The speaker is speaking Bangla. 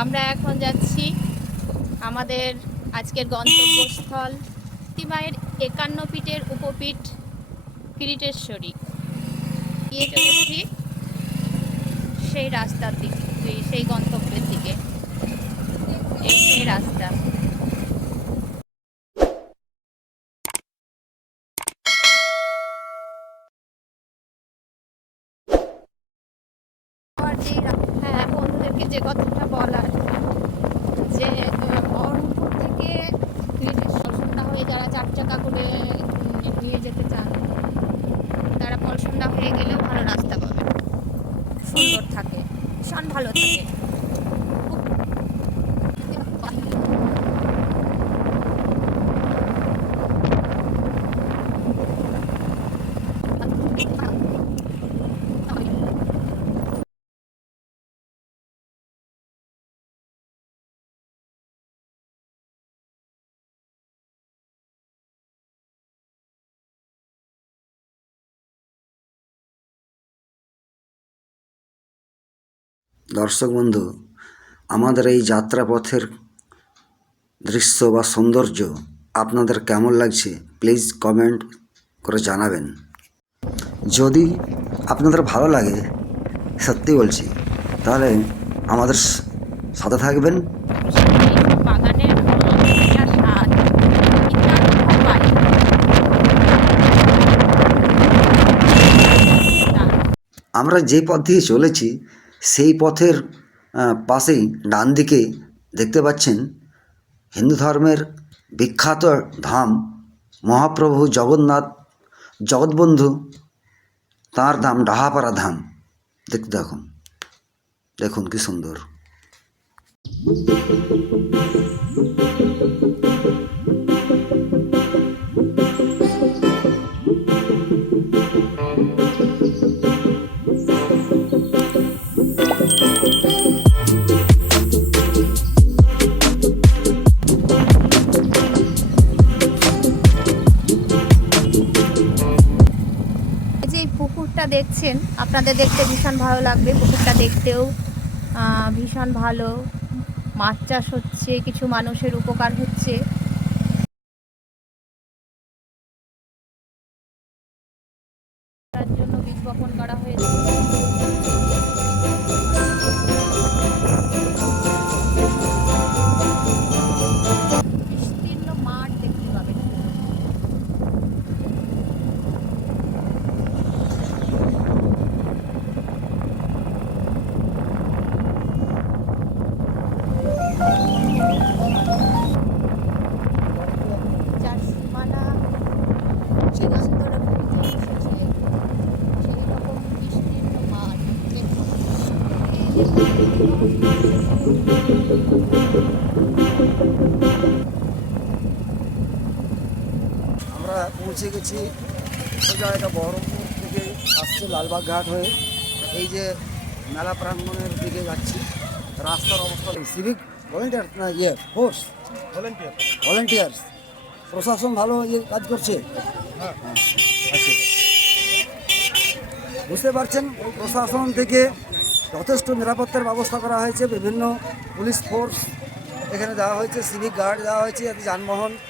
আমরা এখন যাচ্ছি আমাদের আজকের গন্তব্যস্থল মায়ের একান্ন পীঠের উপপীঠ কিরিটেশ্বরী। গিয়ে চলেছি সেই রাস্তার দিকে সেই- গন্তব্যের দিকে। এই সেই রাস্তা আর যে কথাটা বলার, যে বহরমপুর থেকে পলসন্ডা হয়ে যারা চার চাকা করে নিয়ে যেতে চান, তারা পলসন্ডা হয়ে গেলেও ভালো রাস্তা পাবে। সুন্দর থাকে, ভীষণ ভালো থাকে। দর্শক বন্ধু, আমাদের এই যাত্রাপথের দৃশ্য বা সৌন্দর্য আপনাদের কেমন লাগছে প্লিজ কমেন্ট করে জানাবেন যদি আপনাদের ভালো লাগে, সত্যি বলছি, তাহলে আমাদের সাথে থাকবেন। আমরা যে পথ দিয়ে চলেছি সেই পথের পাশেই ডান দিকে দেখতে পাচ্ছেন হিন্দু ধর্মের বিখ্যাত ধাম মহাপ্রভু জগন্নাথ, জগৎবন্ধু, তাঁর ধাম ডাহাপাড়া ধাম। দেখতে দেখুন দেখুন কি সুন্দর। এই যে এই পুকুরটা দেখছেন, আপনাদের দেখতে ভীষণ ভালো লাগবে। পুকুরটা দেখতেও ভীষণ ভালো। মাছ চাষ হচ্ছে, কিছু মানুষের উপকার হচ্ছে। তার জন্য বীজ বপন করা হয়েছে। আমরা পৌঁছে গেছি সোজা এটা বহরমপুর থেকে আসছে লালবাগ ঘাট হয়ে। এই যে মেলা প্রাঙ্গণের দিকে যাচ্ছি রাস্তার অবস্থা সিভিক ভলেন্টিয়ার না ইয়ে ফোর্স ভলেন্টিয়ার ভলেন্টিয়ার্স প্রশাসন ভালো ইয়ে কাজ করছে? হ্যাঁ আচ্ছা। বুঝতে পারছেন, প্রশাসন থেকে যথেষ্ট নিরাপত্তার ব্যবস্থা করা হয়েছে। বিভিন্ন পুলিশ ফোর্স এখানে দেওয়া হয়েছে সিভিক গার্ড দেওয়া হয়েছে যাতে যানবাহন